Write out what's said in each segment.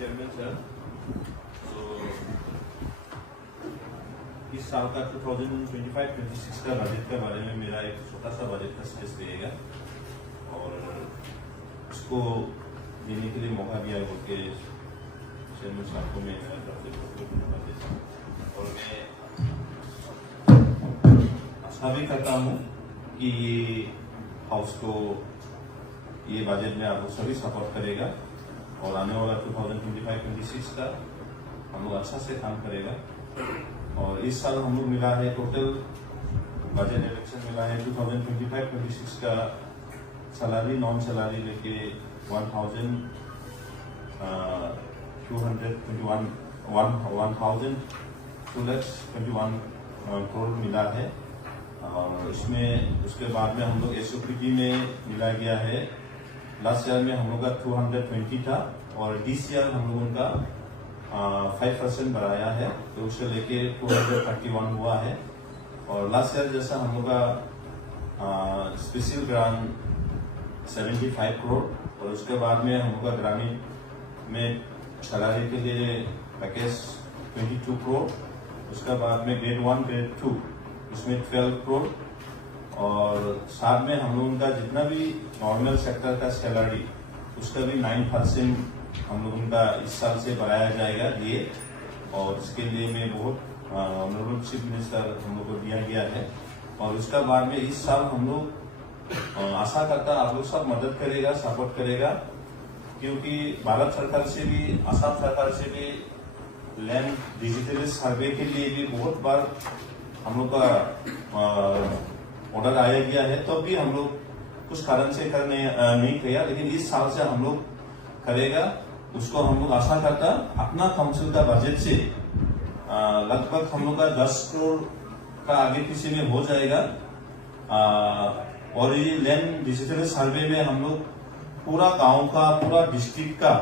Chairman sir, तो इस साल का 2025-26 का बजट के बारे में मेरा एक छोटा सा बजट का स्पेस रहेगा और उसको देने के लिए मौका दिया बोल के चेयरमैन साहब को मैं तरफ से बहुत धन्यवाद देता हूँ। और मैं आशा भी करता हूँ कि हाउस को ये बजट में आप लोग सभी सपोर्ट करेगा और आने वाला 2025-26 का हम लोग अच्छा से काम करेगा। और इस साल हम लोग मिला है टोटल बजट इलेक्शन मिला है 2025-26 का सैलरी नॉन सैलरी लेके 1,221 करोड़ मिला है। और इसमें उसके बाद में हम लोग एसओपीटी में मिला गया है। लास्ट ईयर में हम लोग का 220 था और दिस ईयर हम लोगों का 5% बढ़ाया है, तो उसे लेके 231 हुआ है। और लास्ट ईयर जैसा हम लोग का स्पेशल ग्रांट 75 करोड़ और उसके बाद में हम लोग का ग्रामीण में सैलरी के लिए पैकेज 22 करोड़, उसके बाद में ग्रेड 1 ग्रेड 2 उसमें 12 करोड़ और साथ में हम लोगों का जितना भी नॉर्मल सेक्टर का सैलरी उसका भी 9% हम लोगों का इस साल से बढ़ाया जाएगा ये। और इसके लिए मैं बहुत ऑनरेबल चीफ मिनिस्टर हम लोग को दिया गया है। और उसका बाद में इस साल हम लोग आशा करता आप लोग सब मदद करेगा, सपोर्ट करेगा, क्योंकि भारत सरकार से भी असम सरकार से भी लैंड डिजिटल सर्वे के लिए भी बहुत बार हम लोग का ऑर्डर आया गया है, तो भी हम लोग कुछ कारण से करने नहीं किया, लेकिन इस साल से हम लोग करेगा। उसको हम लोग आशा करता अपना काउंसिल का बजट से लगभग हम लोग का 10 करोड़ का आगे पीछे में हो जाएगा। और ये लैंड डिजिटल सर्वे में हम लोग पूरा गांव का पूरा डिस्ट्रिक्ट का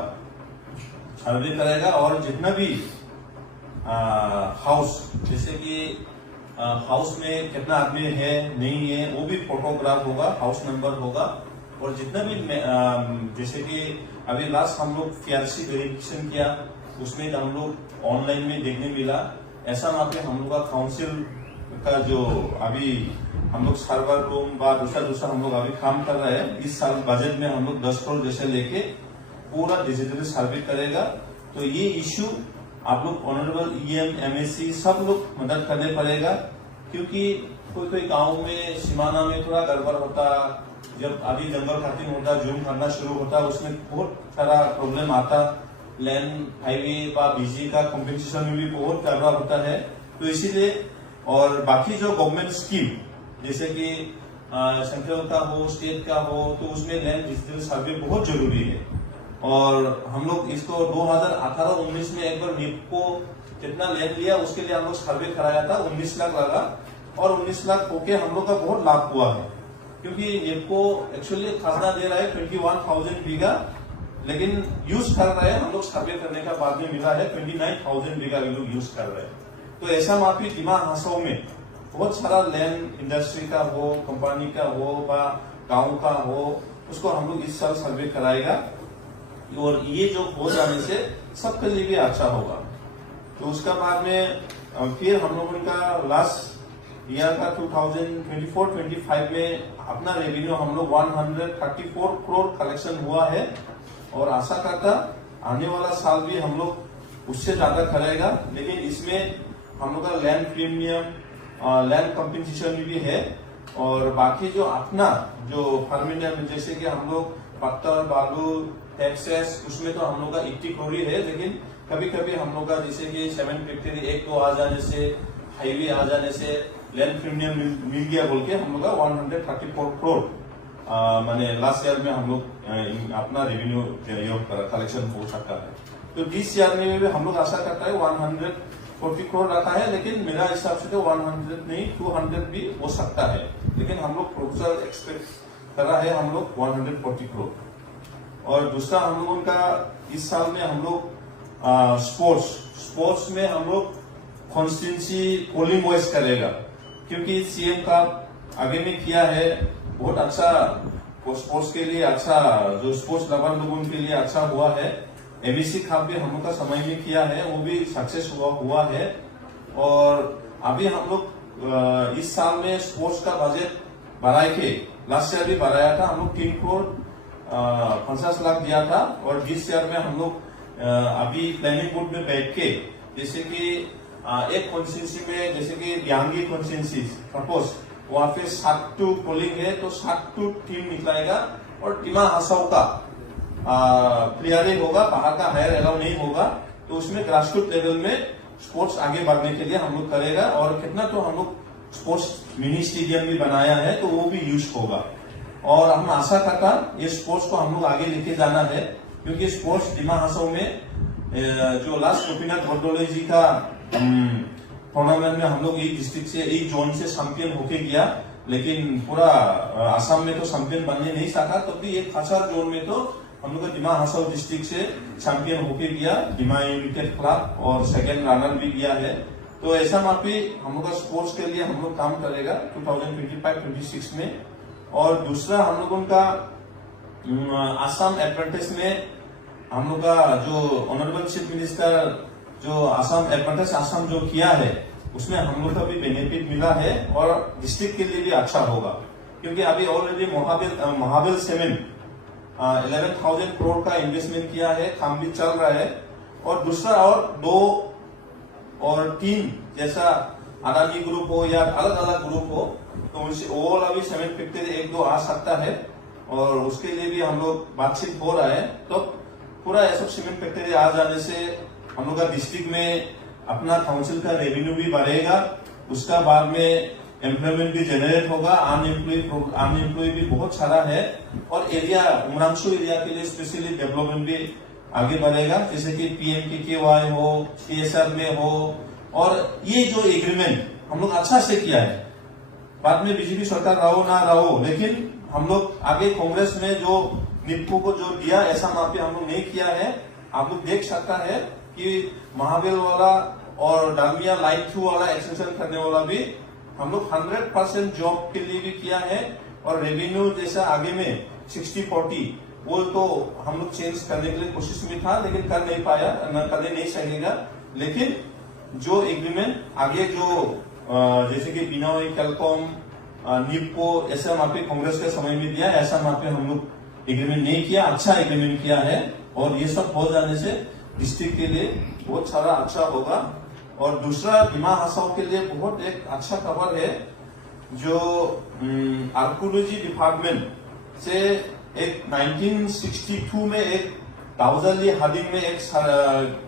सर्वे करेगा और जितना भी हाउस जैसे कि हाउस में कितना आदमी है नहीं है वो भी फोटोग्राफ होगा, हाउस नंबर होगा। और जितना भी जैसे कि अभी लास्ट हम लोग पीआरसी वेरिफिकेशन किया उसमें हम लोग ऑनलाइन में देखने मिला। ऐसा वहाँ पे हम लोग का काउंसिल का जो अभी हम लोग सर्वर रूम व दूसरा हम लोग अभी काम कर रहे हैं, इस साल बजट में हम लोग 10 करोड़ जैसे लेके पूरा डिजिटल सर्वे करेगा। तो ये इश्यू आप लोग ऑनरेबल ईएम एमएससी सब लोग मदद करने पड़ेगा, क्योंकि कोई गांव में सीमाना में थोड़ा गड़बड़ होता, जब अभी जंगल कटिंग होता, जूम करना शुरू होता, उसमें बहुत सारा प्रॉब्लम आता। लैंड हाईवे का बिजली का कॉम्पेंसेशन में भी बहुत गड़बड़ होता है। तो इसीलिए और बाकी जो गवर्नमेंट स्कीम जैसे कि सेंट्रल का हो स्टेट का हो, तो उसमें लैंड डिजिटल सर्वे बहुत जरूरी है। और हम लोग इसको 2018-19 में एक बार नीप को जितना लैंड लिया उसके लिए हम लोग सर्वे कराया था, 19 लाख लगा और 19 लाख होके हम लोग का बहुत लाभ हुआ है, क्योंकि नीप को एक्चुअली खाजना दे रहा है 21,000 बीघा, लेकिन यूज कर रहे हैं हम लोग सर्वे करने का बाद में मिला है 29,000 बीघा लोग यूज कर रहे हैं। तो ऐसा माफी दिमा हासों में बहुत सारा लैंड इंडस्ट्री का हो, कंपनी का हो व गाँव का हो, उसको हम लोग इस साल सर्वे कराएगा और ये जो हो जाने से सबके लिए भी अच्छा होगा। तो उसका बाद में फिर हम लोगों का लास्ट ईयर का 2024-25 में अपना रेवेन्यू हम लोग 134 करोड़ कलेक्शन हुआ है और आशा करता आने वाला साल भी हम लोग उससे ज्यादा करेगा। लेकिन इसमें हम लोग का लैंड प्रीमियम लैंड कंपनसेशन भी है और बाकी जो अपना जो फर्मिनियम जैसे कि हम लोग पत्थर बालू टैक्सेस उसमें तो हम लोग का 80 करोड़ ही है, लेकिन कभी कभी हम लोग का जैसे कि 7 फैक्ट्री 1-2 आ जाने से, हाईवे आ जाने से लैंड प्रीमियम मिल गया बोल के हम लोग का 134 करोड़ माने लास्ट ईयर में हम लोग अपना रेवेन्यू कलेक्शन हो सकता है। तो दिस ईयर में भी हम लोग आशा करता है 140 करोड़ रखा है, लेकिन मेरा हिसाब से तो 100 नहीं 200 भी हो सकता है, लेकिन हम लोग प्रोपोजल एक्सपेक्ट कर रहा है हम लोग 140 करोड़। और दूसरा हम लोगों का इस साल में हम लोग स्पोर्ट्स में हम लोग कॉन्स्टिट्यूंसी पोलिंग वाइज करेगा, क्योंकि सीएम का आगे में किया है बहुत अच्छा स्पोर्ट्स के लिए, अच्छा जो स्पोर्ट्स लवर लोगों के लिए अच्छा हुआ है। एबीसी खाप भी हम लोग का समय में किया है, वो भी सक्सेस हुआ है। और अभी हम लोग इस साल में स्पोर्ट्स का बजट बढ़ाए के, लास्ट ईयर भी बढ़ाया था, हम लोग 3 करोड़ 50 लाख दिया था। और जिस ईयर में हम लोग अभी प्लानिंग बोर्ड में बैठ के, जैसे कि एक कॉन्स्टिट्यूंसी में, जैसे कि यांगी कॉन्स्टिट्यूंसी सपोज वहां पे 7 टू पोलिंग है, तो 7 टू टीम निकलाएगा और टीमा हसाओ का प्लेयर ही होगा, बाहर का हायर अलाउ नहीं होगा। तो उसमें ग्रासरूट लेवल में स्पोर्ट्स आगे बढ़ने के लिए हम लोग करेगा। और कितना तो हम लोग स्पोर्ट्स मिनी स्टेडियम भी बनाया है, तो वो भी यूज होगा। और हम आशा करता ये स्पोर्ट्स को हम लोग आगे लेके जाना है, क्योंकि स्पोर्ट्स डिमा हासाओ में जो लास्ट गोपीनाथ बरदोले जी का टूर्नामेंट में हम लोग एक डिस्ट्रिक्ट से, एक जोन से चैंपियन होके गया, लेकिन पूरा आसाम में तो चैंपियन बनने नहीं सका। तो भी एक खासा जोन में तो हम लोग का डिमा हासाओ डिस्ट्रिक्ट से चैंपियन होके गया, डिमा यूनाइटेड क्लब, और सेकेंड रनर भी किया है। तो ऐसा मापी हम लोग का स्पोर्ट्स के लिए हम लोग काम करेगा 2025-26 में। और दूसरा हम लोगों का आसाम अप्रेंटिस में हम लोग का जो ऑनरेबल चीफ मिनिस्टर जो आसाम अप्रेंटिस आसाम जो किया है, उसमें हम लोग का भी बेनिफिट मिला है और डिस्ट्रिक्ट के लिए भी अच्छा होगा। क्योंकि अभी ऑलरेडी महाबल सीमेंट 11,000 करोड़ का इन्वेस्टमेंट किया है, काम भी चल रहा है। और दूसरा और 2 और 3 जैसा अदानी ग्रुप हो या अलग अलग ग्रुप हो, तो उनसे ओवरऑल अभी सीमेंट फैक्ट्री 1-2 आ सकता है, और उसके लिए भी हम लोग बातचीत हो रहा है। तो पूरा ऐसा सीमेंट फैक्ट्री आ जाने से हम लोग का डिस्ट्रिक्ट में अपना काउंसिल का रेवेन्यू भी बढ़ेगा, उसका बाद में एम्प्लॉयमेंट भी जनरेट होगा, अनएम्प्लॉय भी बहुत सारा है। और एरिया उमरांशु एरिया के लिए स्पेशली डेवलपमेंट भी आगे बढ़ेगा, जैसे कि PMKKY हो, CSR में हो। और ये जो एग्रीमेंट हम लोग अच्छा से किया है, बाद में बीजेपी सरकार रहो ना रहो, लेकिन हम लोग आगे कांग्रेस में जो निप्पो को जो दिया, ऐसा माफी हम लोग नहीं किया है। आप लोग देख सकता है कि महाबेल वाला और डालमिया लाइन थ्रू वाला एक्सटेंशन करने वाला भी हम लोग 100% जॉब के लिए भी किया है। और रेवेन्यू जैसा आगे में 60-40 वो तो हम लोग चेंज करने के लिए कोशिश में था, लेकिन कर नहीं पाया, न करने नहीं सकेगा। लेकिन जो एग्रीमेंट आगे जो जैसे कि बिनॉय टेलीकॉम निप्पो ऐसा मापे कांग्रेस के समय में दिया, ऐसा मापे हम लोग एग्रीमेंट नहीं किया, अच्छा एग्रीमेंट किया है। और ये सब हो जाने से डिस्ट्रिक्ट के लिए बहुत सारा अच्छा होगा। और दूसरा डिमा हासाओ के लिए बहुत एक अच्छा खबर है, जो आर्कोलॉजी डिपार्टमेंट से एक 1962 में एक दाऊदअली हार्डिंग में एक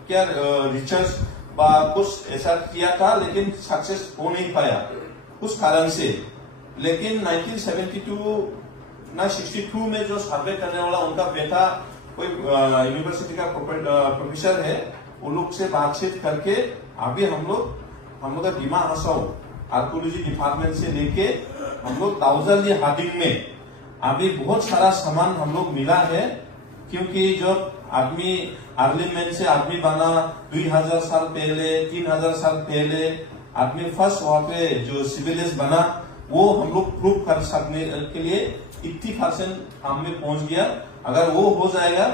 क्या रिसर्च कुछ ऐसा किया था, लेकिन सक्सेस हो नहीं पाया कुछ कारण से। लेकिन 1962 में जो सर्वे करने वाला उनका बेटा कोई यूनिवर्सिटी का प्रोफेसर है, वो लोग से बातचीत करके अभी हम लोग का डिमा हासाओ आर्कोलॉजी डिपार्टमेंट से लेके हम लोग दाऊदअली हार्डिंग में अभी बहुत सारा सामान हम लोग मिला है। क्योंकि जब आदमी अर्ली मैन से आदमी बना 2000 साल पहले, 3000 साल पहले आदमी फर्स्ट वहां पे जो सिविलियंस बना, वो हम लोग प्रूव कर सकने के लिए 80% काम में पहुंच गया। अगर वो हो जाएगा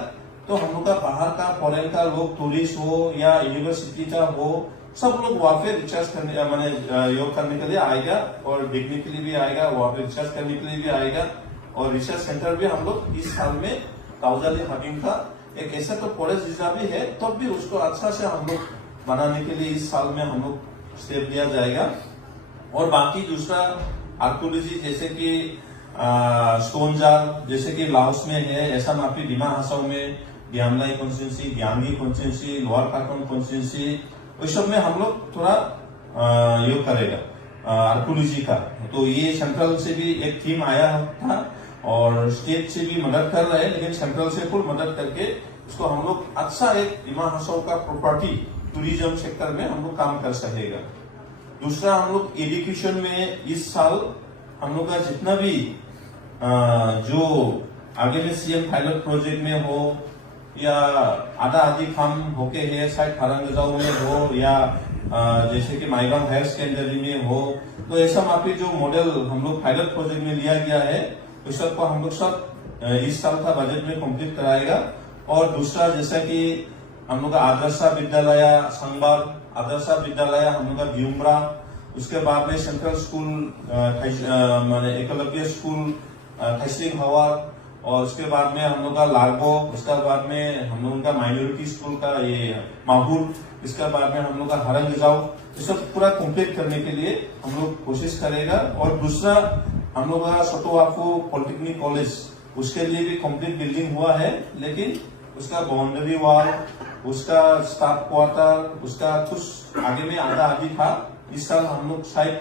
तो हम लोग का बाहर का फॉरेन का लोग, टूरिस्ट हो या यूनिवर्सिटी का हो, सब लोग वहां पे रिसर्च करने माने योग करने के लिए आएगा, और देखने के लिए भी आएगा, वहां पे रिसर्च करने के लिए भी आएगा। और रिसर्च सेंटर भी हम लोग इस साल में दाऊदअली हार्डिंग का एक ऐसा तो फॉरेस्ट रिजर्व भी है, तब भी उसको अच्छा से हम लोग बनाने के लिए इस साल में हम लोग स्टेप लिया जाएगा। और बाकी दूसरा आर्कोलॉजी जैसे कि स्टोनजार जैसे कि लाओस में है, ऐसा माफी डिमा हासाओ में डियामलाई constituency, डियांगी constituency, lower Kakon constituency, उस सब में हम लोग थोड़ा योग करेगा आर्कोलॉजी का। तो ये सेंट्रल से भी एक टीम आया था और स्टेट से भी मदद कर रहे हैं, लेकिन सेंट्रल से फुल मदद करके इसको हम लोग अच्छा एक डिमा हासाओ का प्रॉपर्टी टूरिज्म सेक्टर में हम लोग काम कर सकेगा। दूसरा हम लोग एजुकेशन में इस साल हम लोग का जितना भी जो आगे में सीएम पायलट प्रोजेक्ट में हो या आधा आधी काम होके है, शायद फारंगजाऊ में हो या जैसे कि माइगाम हायर सेकेंडरी में हो, तो ऐसा माफी जो मॉडल हम लोग पायलट प्रोजेक्ट में लिया गया है, तो सबको हम लोग सब इस साल का बजट में कंप्लीट कराएगा। और दूसरा जैसा कि हम लोग का आदर्शा विद्यालय संगबार, आदर्शा विद्यालय हम लोग का भियुमरा, उसके बाद में सेंट्रल स्कूल माने एकलव्य स्कूल थाइसलिंग हवार, और उसके बाद में हम लोग का लार्गो, उसके बाद में हम लोग का माइनॉरिटी स्कूल का ये माहूर, इसके बाद में हम लोग का हरंगजाओ, ये सब पूरा कंप्लीट करने के लिए हम लोग कोशिश करेगा। और दूसरा हम लोग का सोटोवाफू पॉलिटेक्निक कॉलेज, उसके लिए भी कंप्लीट बिल्डिंग हुआ है, लेकिन उसका बाउंड्री वॉल, उसका स्टाफ क्वार्टर, उसका कुछ आगे में आधा आधी था। इस साल हम लोग शायद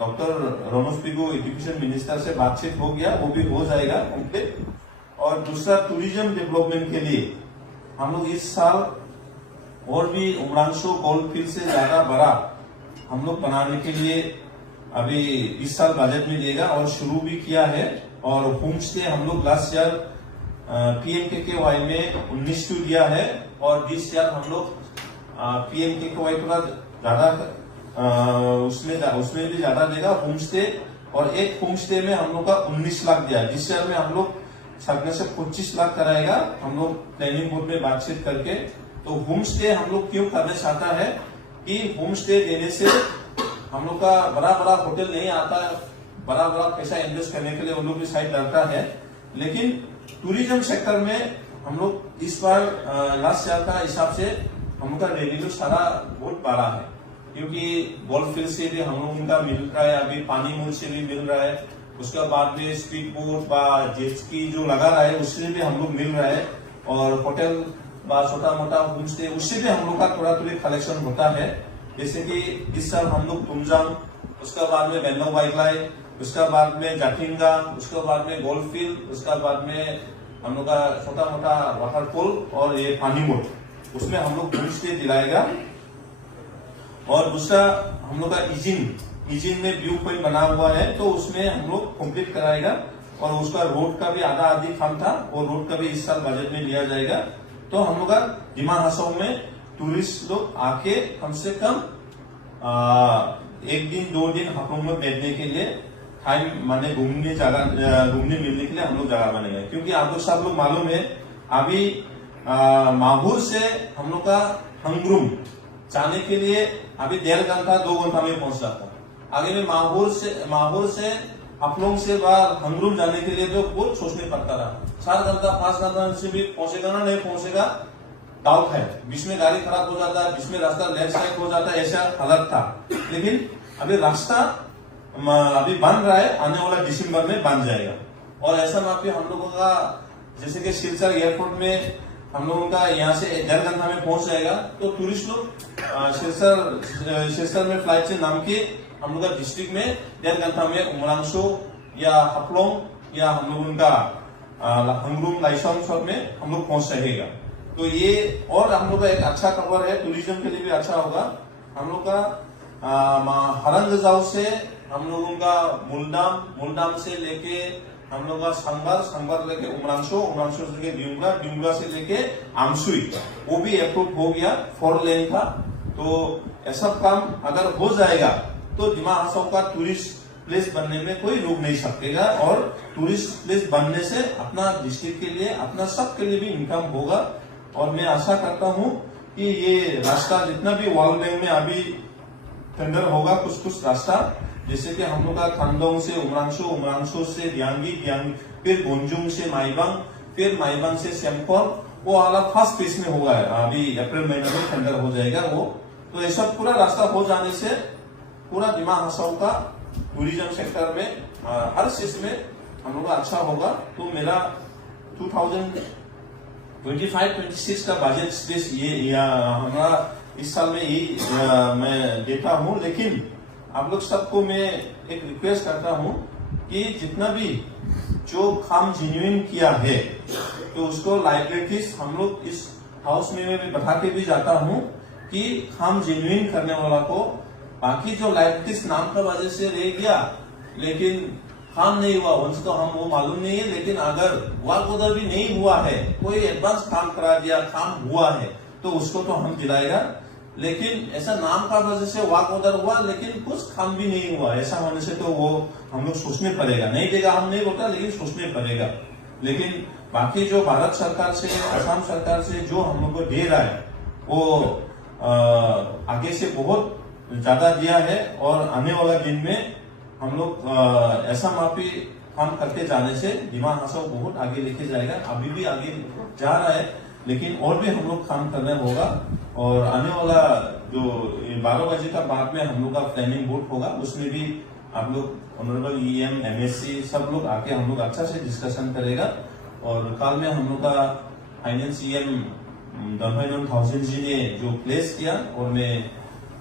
डॉक्टर रोनोज पिगो एजुकेशन मिनिस्टर से बातचीत हो गया, वो भी हो जाएगा कंप्लीट। और दूसरा टूरिज्म डेवलपमेंट के लिए हम लोग इस साल और भी उमरांशो गोल्ड फील्ड से ज्यादा बड़ा हम लोग बनाने के लिए अभी इस साल बजट में देगा और शुरू भी किया है। और होम स्टे हम लोग लास्ट ईयर PMKKY में 19 टू दिया है, और इस ईयर हम लोग PMKKY थोड़ा ज्यादा उसमें भी ज्यादा देगा होम स्टे, और एक होम स्टे में हम लोग का 19 लाख दिया। जिस ईयर में हम लोग सरकार से 25 लाख कराएगा, हम लोग प्लानिंग बोर्ड में बातचीत करके। तो होम स्टे हम लोग क्यों करना चाहता है कि होम स्टे देने से हम लोग का बड़ा बड़ा होटल नहीं आता, बड़ा बड़ा पैसा इन्वेस्ट करने के लिए उन लोग भी साइड डरता है। लेकिन टूरिज्म सेक्टर में हम लोग इस बार लास्ट ईयर का हिसाब से हम लोग का रेवेन्यू सारा बहुत बड़ा है, क्योंकि गोल्फ फील्ड से भी हम लोग का मिल रहा है, अभी पानी मूल से भी मिल रहा है, उसके बाद में स्पीड बोट जेट स्की जो लगा रहा है उससे भी हम लोग मिल रहा है, और होटल छोटा मोटा होम स्टे उससे भी हम लोग का थोड़ा थोड़ी कलेक्शन होता है। जैसे कि इस साल हम लोग तुमजांग, उसके बाद में बेनो वाइल्डलाइफ, उसके बाद में जाटिंगा, उसके बाद में गोल्फ फील्ड, उसके बाद में हम लोग का छोटा मोटा वाटरफॉल और ये पानी बोट, उसमें हम लोग होम स्टे दिलाएगा। और दूसरा हम लोग का इजिन में व्यू पॉइंट बना हुआ है, तो उसमें हम लोग कंप्लीट कराएगा, और उसका रोड का भी आधा आधी काम था, और रोड का भी इस साल बजट में लिया जाएगा। तो हम लोग का दिमा हासों में टूरिस्ट लोग आके कम से कम 1 दिन 2 दिन हम लोग में बैठने के लिए टाइम माने घूमने मिलने के लिए हम लोग जगह बनेगा। क्योंकि आप लोग सब लोग मालूम है, अभी माहूर से हम लोग का हंगरुम जाने के लिए अभी 1.5 घंटा 2 घंटा में पहुंच जाता है। आगे में माहौर से हाफलोंग से हंगरुम जाने के लिए तो बहुत सोचने पड़ता रहा। 4 घंटा 5 घंटा से भी पहुंचेगा ना नहीं पहुंचेगा डाउट है, बीच में गाड़ी खराब हो जाता है, बीच में रास्ता लैंडस्लाइड हो जाता है, ऐसा हालत था। लेकिन अभी रास्ता अभी बन रहा है, आने वाला दिसंबर में बन जाएगा। और ऐसा मापी हम लोगों का जैसे कि सिलचर एयरपोर्ट में हम लोगों का यहाँ से 1.5 घंटा में पहुंच जाएगा, तो टूरिस्ट लोग सिलचर में फ्लाइट से नाम के हम लोग का डिस्ट्रिक्ट में 1.5 घंटा में उमरांशो या हाफलोंग या हम लोगों का हंगरुम लाइसोंग सब में हम लोग पहुंच सकेगा। तो ये और हम लोग का एक अच्छा कवर है, टूरिज्म के लिए भी अच्छा होगा। हम लोग का हरंगजाओ से हम लोगों का मुलडाम से लेके हम लोग का संबर लेके उमरांशो से लेके ड्यूंगरा से लेके आमसुई, वो भी अप्रूव हो गया, 4 लेन था। तो ऐसा काम अगर हो जाएगा तो दिमा हासों का टूरिस्ट प्लेस बनने में कोई रोक नहीं सकेगा, और टूरिस्ट प्लेस बनने से अपना डिस्ट्रिक्ट के लिए, अपना सब के लिए भी इनकम होगा। और मैं आशा करता हूँ कि ये रास्ता जितना भी वर्ल्ड बैंक में अभी टेंडर होगा, कुछ रास्ता जैसे कि हम लोग का खानडोंग से उमरांशो से दियांगी, फिर गोंजुंग से माईबांग, फिर माईबांग से सेमकोर, वो वाला फर्स्ट फेज में होगा, अभी अप्रैल महीने में टेंडर हो जाएगा वो। तो ऐसा पूरा रास्ता हो जाने से पूरा दिमा हासों का टूरिज्म सेक्टर में हर चीज में हम लोग का अच्छा होगा। तो मेरा 2025-26 का बजट स्पेस ये हमारा इस साल में यही मैं देता हूँ। लेकिन आप लोग सबको मैं एक रिक्वेस्ट करता हूँ कि जितना भी जो काम जेन्युइन किया है, तो उसको लाइब्रेरीज हम लोग इस हाउस में भी बता के भी जाता हूँ कि काम जेन्युइन करने वाला को, बाकी जो लाइब्रेरीज नाम का वजह से रह गया लेकिन काम नहीं हुआ, उनसे तो हम वो मालूम नहीं है। लेकिन अगर वर्क ऑर्डर भी नहीं हुआ है, कोई एडवांस काम करा दिया, काम हुआ है, तो उसको तो हम दिलाएगा। लेकिन ऐसा नाम का वजह से वर्क ऑर्डर हुआ लेकिन कुछ काम भी नहीं हुआ, ऐसा होने से तो वो हम लोग सोचने पड़ेगा, नहीं देगा हम नहीं बोलता, लेकिन सोचने पड़ेगा। लेकिन बाकी जो भारत सरकार से, असम सरकार से जो हम लोग को दे रहा है वो आगे से बहुत ज्यादा दिया है, और आने वाला दिन में हम लोग ऐसा माफी काम करते जाने से दिमा हासाओ बहुत आगे लेके जाएगा। अभी भी आगे जा रहा है, लेकिन और भी हम लोग काम करना होगा। और आने वाला जो 12 बजे का बाद में हम लोग का प्लानिंग बोर्ड होगा, उसमें भी आप लोग ऑनरेबल EM, MSC सब लोग आके हम लोग अच्छा से डिस्कशन करेगा। और कल में हम लोग का फाइनेंस EM धनभाई थाउजेंड जी ने जो प्लेस किया, और मैं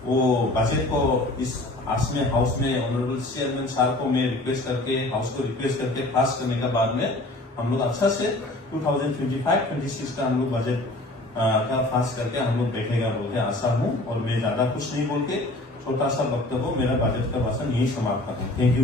वो बजट को इस आसमें हाउस में ऑनरेबल चेयरमैन साहब को मैं रिक्वेस्ट करके, हाउस को रिक्वेस्ट करके पास करने के बाद में हम लोग अच्छा से 2025-26 का हम लोग बजट का पास करके हम लोग देखेगा बोल के आशा हूँ। और मैं ज्यादा कुछ नहीं बोल के छोटा सा वक्तव्य मेरा बजट का भाषण यही समाप्त करता हूँ। Thank you.